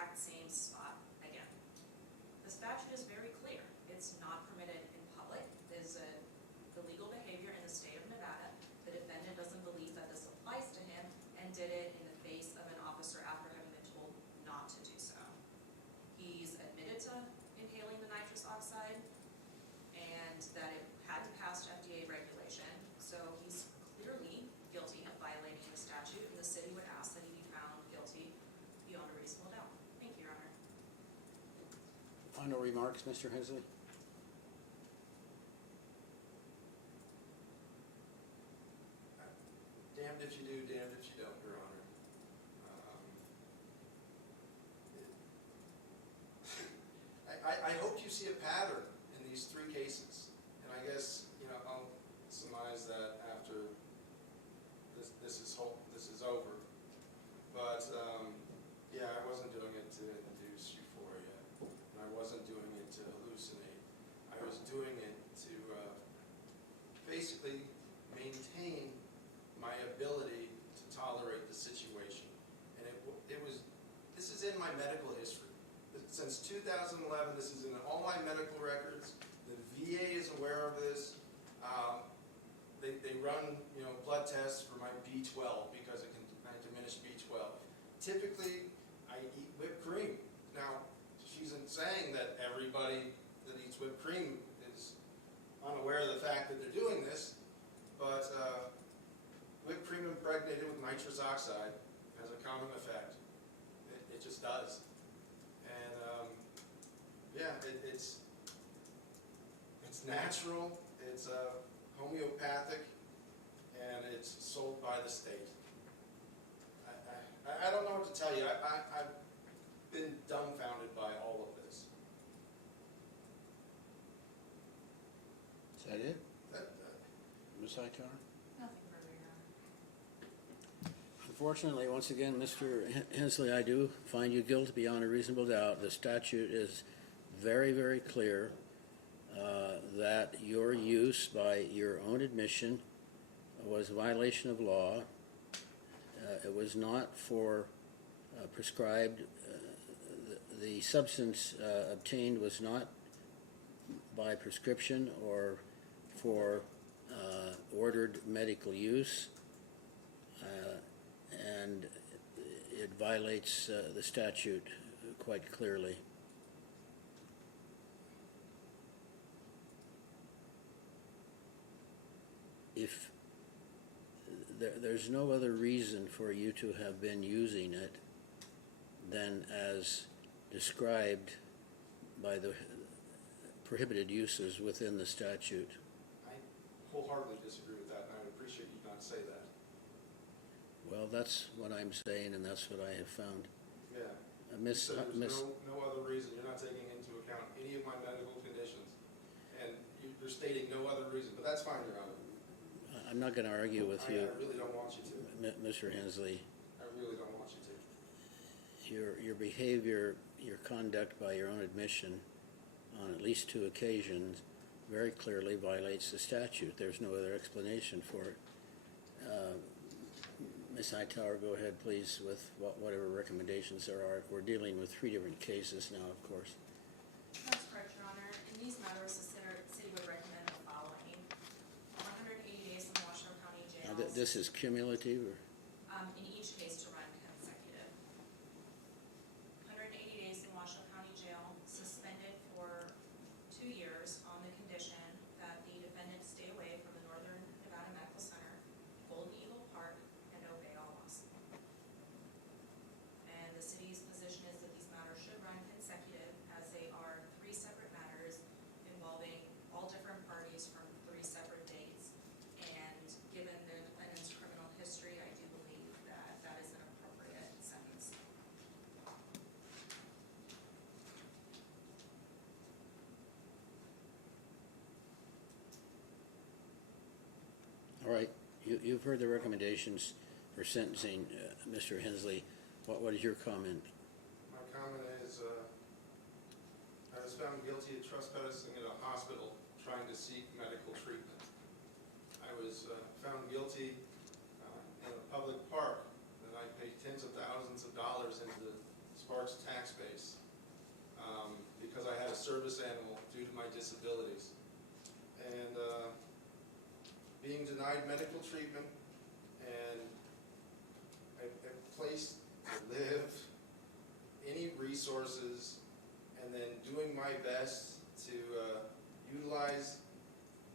exact same spot again. The statute is very clear. It's not permitted in public. It is illegal behavior in the state of Nevada. The defendant doesn't believe that this applies to him and did it in the face of an officer after having been told not to do so. He's admitted to inhaling the nitrous oxide and that it had to pass FDA regulation, so he's clearly guilty of violating the statute, and the city would ask that he be found guilty beyond a reasonable doubt. Thank you, Your Honor. Final remarks, Mr. Hensley? Damned if you do, damned if you don't, Your Honor. I hope you see a pattern in these three cases, and I guess I'll surmise that after this is over. But yeah, I wasn't doing it to induce euphoria, and I wasn't doing it to hallucinate. I was doing it to basically maintain my ability to tolerate the situation, and this is in my medical history. Since 2011, this is in all my medical records. The VA is aware of this. They run blood tests for my B12 because I diminish B12. Typically, I eat whipped cream. Now, she isn't saying that everybody that eats whipped cream is unaware of the fact that they're doing this, but whipped cream impregnated with nitrous oxide has a common effect. It just does. And yeah, it's natural, it's homeopathic, and it's sold by the state. I don't know what to tell you. I've been dumbfounded by all of this. Is that it? Ms. Hightower? Nothing further, Your Honor. Unfortunately, once again, Mr. Hensley, I do find you guilty beyond a reasonable doubt. The statute is very, very clear that your use by your own admission was a violation of law. It was not for prescribed. The substance obtained was not by prescription or for ordered medical use, and it violates the statute quite clearly. If there's no other reason for you to have been using it than as described by the prohibited uses within the statute. I wholeheartedly disagree with that, and I would appreciate you not say that. Well, that's what I'm saying, and that's what I have found. Yeah. Miss, There's no other reason. You're not taking into account any of my medical conditions, and you're stating no other reason. But that's fine, Your Honor. I'm not going to argue with I you, really don't want you to. Mr. Hensley. I really don't want you to. Your behavior, your conduct by your own admission on at least 2 occasions very clearly violates the statute. There's no other explanation for it. Ms. Hightower, go ahead, please, with whatever recommendations there are. We're dealing with 3 different cases now, of course. That's correct, Your Honor. In these matters, the city would recommend the following: 180 days in Washoe County Jail. Now, this is cumulative, or? In each case to run consecutive. 180 days in Washoe County Jail, suspended for 2 years on the condition that the defendant stay away from the Northern Nevada Medical Center, Golden Eagle Park, and obey all laws. And the city's position is that these matters should run consecutive, as they are 3 separate matters involving all different parties from 3 separate dates. And given the defendant's criminal history, I do believe that that is an appropriate sentence. All right. You've heard the recommendations for sentencing, Mr. Hensley. What is your comment? My comment is I was found guilty of trespassing at a hospital trying to seek medical treatment. I was found guilty in a public park that I paid tens of thousands of dollars into the Sparks tax disabilities. And being denied medical treatment and a place to live, any resources, and then doing my best to utilize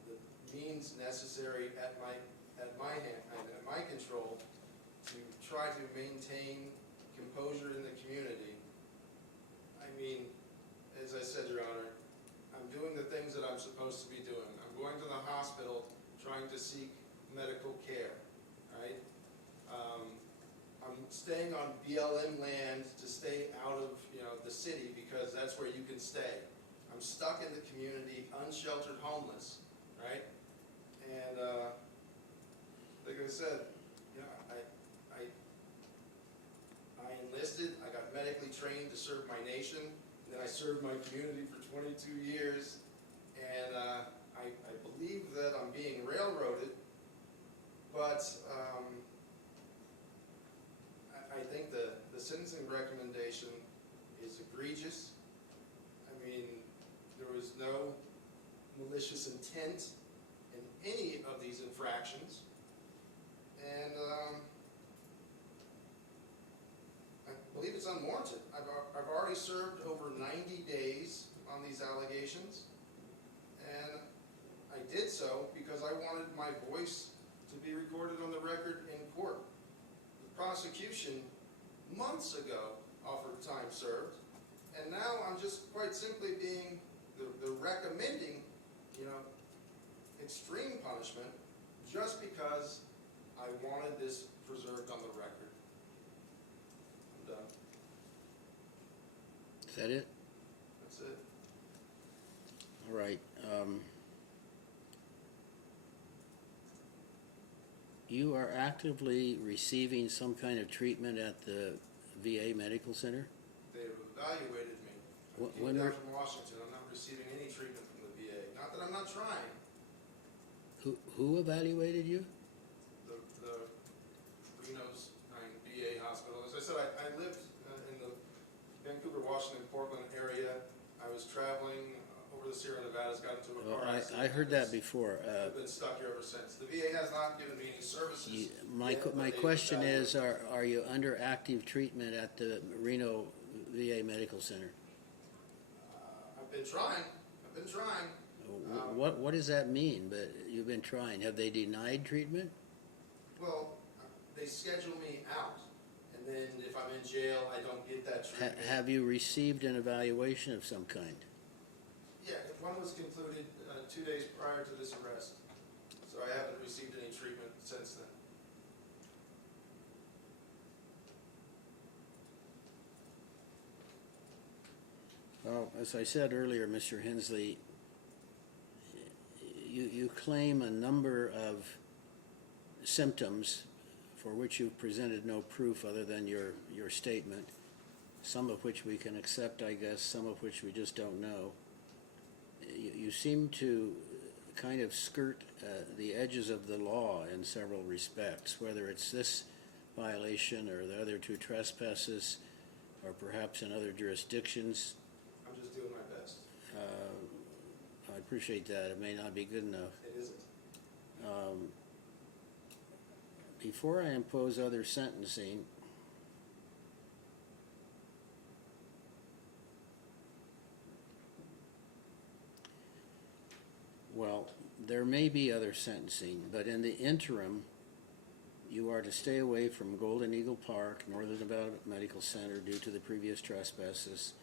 the means necessary at my control to try to maintain composure in the community. I mean, as I said, Your Honor, I'm doing the things that I'm supposed to be doing. I'm going to the hospital trying to seek medical care, right? I'm staying on BLM land to stay out of, the city because that's where you can stay. I'm stuck in the community, unsheltered, homeless, right? And like I said, I enlisted, I got medically trained to serve my nation, and then I served my community for 22 years, and I believe that I'm being railroaded, but I think the sentencing recommendation is egregious. I mean, there was no malicious intent in any of these infractions, and I believe it's unwarranted. I've already served over 90 days on these allegations, and I did so because I wanted my voice to be recorded on the record in court. The prosecution months ago offered time served, and now I'm just quite simply being the recommending, extreme punishment just because I wanted this preserved on the record. I'm done. Is that it? That's it. All right. You are actively receiving some kind of treatment at the VA Medical Center? They've evaluated me. I came When down were, from Washington. I'm not receiving any treatment from the VA. Not that I'm not trying. who evaluated you? The Reno's VA hospital. As I said, I lived in the Vancouver, Washington, Portland area. I was traveling over the Sierra Nevadas, got into a car accident. I heard that before. I've been stuck here ever since. The VA has not given me any services. My yet, but my they've question is, evaluated. are you under active treatment at the Reno VA Medical Center? I've been trying. What does that mean? But you've been trying. Have they denied treatment? Well, they schedule me out, and then if I'm in jail, I don't get that treatment. Have you received an evaluation of some kind? Yeah, one was concluded 2 days prior to this arrest, so I haven't received any treatment since then. Well, as I said earlier, Mr. Hensley, you claim a number of symptoms for which you've presented no proof other than your statement, some of which we can accept, I guess, some of which we just don't know. You seem to kind of skirt the edges of the law in several respects, whether it's this violation or the other two trespasses, or perhaps in other jurisdictions. I'm just doing my best. I appreciate that. It may not be good enough. It isn't. Before I impose other sentencing, well, there may be other sentencing, but in the interim, you are to stay away from Golden Eagle Park, Northern Nevada Medical Center due to the previous trespasses.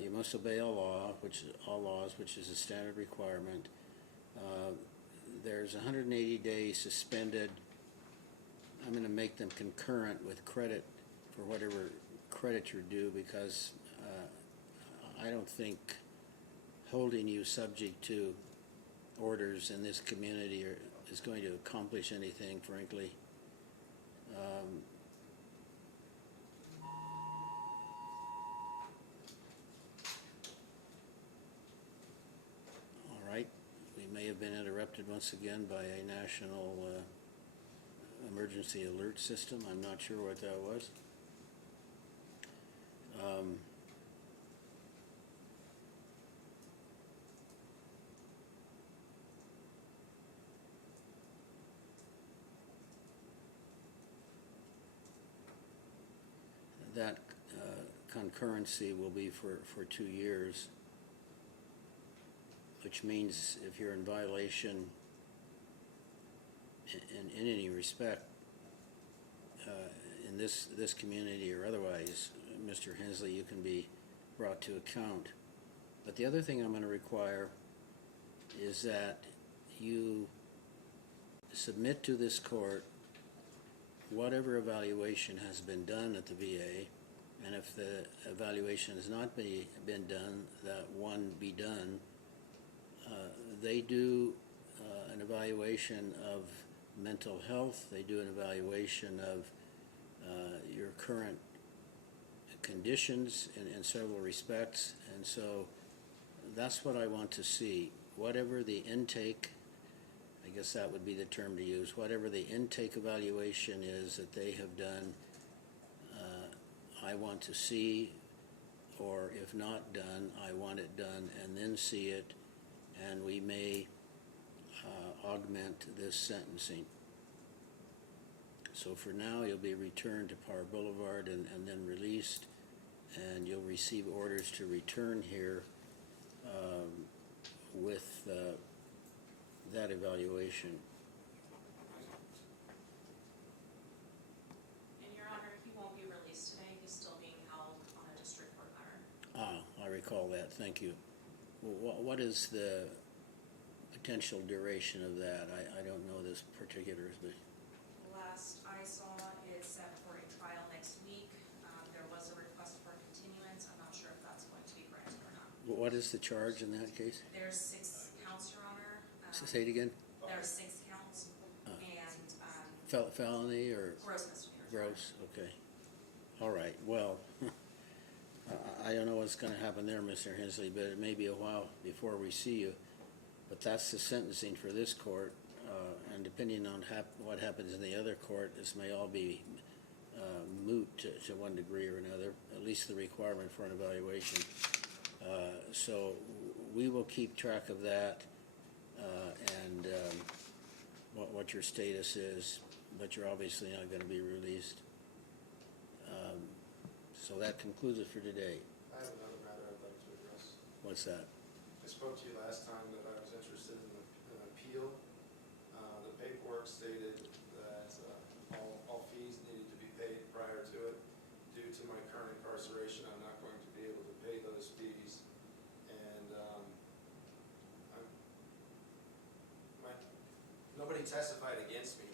You must obey all laws, which is a standard requirement. There's 180 days suspended. I'm going to make them concurrent with credit for whatever credit you're due, because I don't think holding you subject to orders in this community is going to accomplish anything, frankly. All right, we may have been interrupted once again by a national emergency alert system. I'm not sure what that was. that concurrency will be for 2 years, which means if you're in violation in any respect, in this community or otherwise, Mr. Hensley, you can be brought to account. But the other thing I'm going to require is that you submit to this court whatever evaluation has been done at the VA, and if the evaluation has not been done, that one be done. They do an evaluation of mental health. They do an evaluation of your current conditions in several respects, and so that's what I want to see. Whatever the intake, I guess that would be the term to use, whatever the intake evaluation is that they have done, I want to see, or if not done, I want it done and then see it, and we may augment this sentencing. So for now, you'll be returned to Par Boulevard and then released, and you'll receive orders to return here with that evaluation. And Your Honor, he won't be released today. He's still being held on a district court matter. I recall that. Thank you. What is the potential duration of that? I don't know this particulars, but Last I saw, it's set for a trial next week. There was a request for continuance. I'm not sure if that's going to be granted or not. what is the charge in that case? There's 6 counts, Your Honor. Say it again. There's 6 counts and Felony or gross misdemeanors. Your Honor. gross? Okay. All right. Well, I don't know what's going to happen there, Mr. Hensley, but it may be a while before we see you. But that's the sentencing for this court, and depending on what happens in the other court, this may all be moot to one degree or another, at least the requirement for an evaluation. So we will keep track of that and what your status is, but you're obviously not going to be released. So that concludes it for today. I have another matter I'd like to address. What's that? I spoke to you last time that I was interested in an appeal. The paperwork stated that all fees needed to be paid prior to it. Due to my current incarceration, I'm not going to be able to pay those fees. And nobody testified against me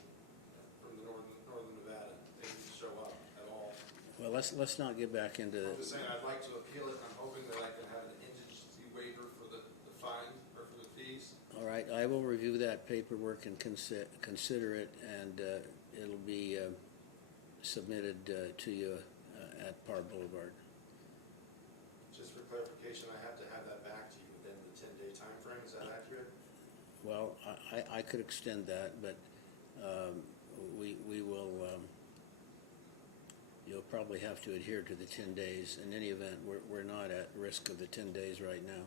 from the Northern Nevada. They didn't show up at all. Well, let's not get back into I'm just saying I'd like to appeal it. I'm hoping that I can have an indigency waiver for the fine or for the fees. All right, I will review that paperwork and consider it, and it'll be submitted to you at Par Boulevard. Just for clarification, I have to have that back to you within the 10-day time frame. Is that accurate? Well, I could extend that, but we will, you'll probably have to adhere to the 10 days. In any event, we're not at risk of the 10 days right now.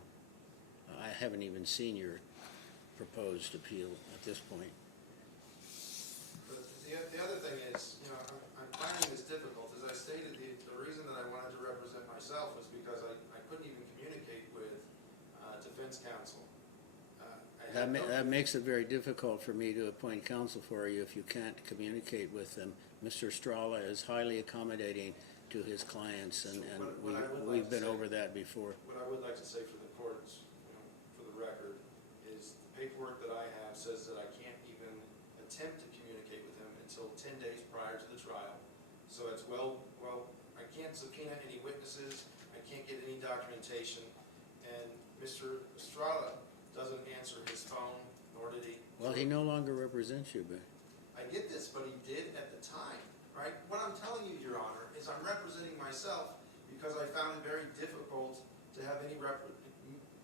I haven't even seen your proposed appeal at this point. But the other thing is, I'm finding this difficult. As I stated, the reason that I wanted to represent myself was because I couldn't even communicate with defense counsel. That makes it very difficult for me to appoint counsel for you if you can't communicate with them. Mr. Strala is highly accommodating to his clients, and we've been over that before. What I would like to say for the courts, for the record, is the paperwork that I have says that I can't even attempt to communicate with him until 10 days prior to the trial. So it's I can't subpoena any witnesses, I can't get any documentation, and Mr. Estrada doesn't answer his phone, nor did he. Well, he no longer represents you, but I get this, but he did at the time, right? What I'm telling you, Your Honor, is I'm representing myself because I found it very difficult to have any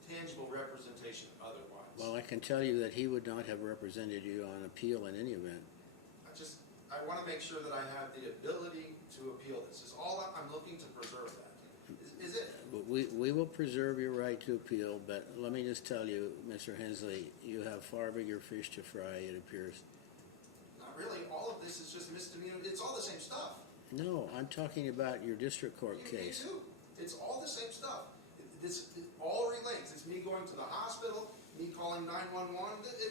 tangible representation otherwise. well, I can tell you that he would not have represented you on appeal in any event. I want to make sure that I have the ability to appeal this. Is all I'm looking to preserve that. Is it? We will preserve your right to appeal, but let me just tell you, Mr. Hensley, you have far bigger fish to fry, it appears. Not really. All of this is just misdemeanor. It's all the same stuff. No, I'm talking about your district court You case. do. It's all the same stuff. This, it all relates. It's me going to the hospital, me calling 911.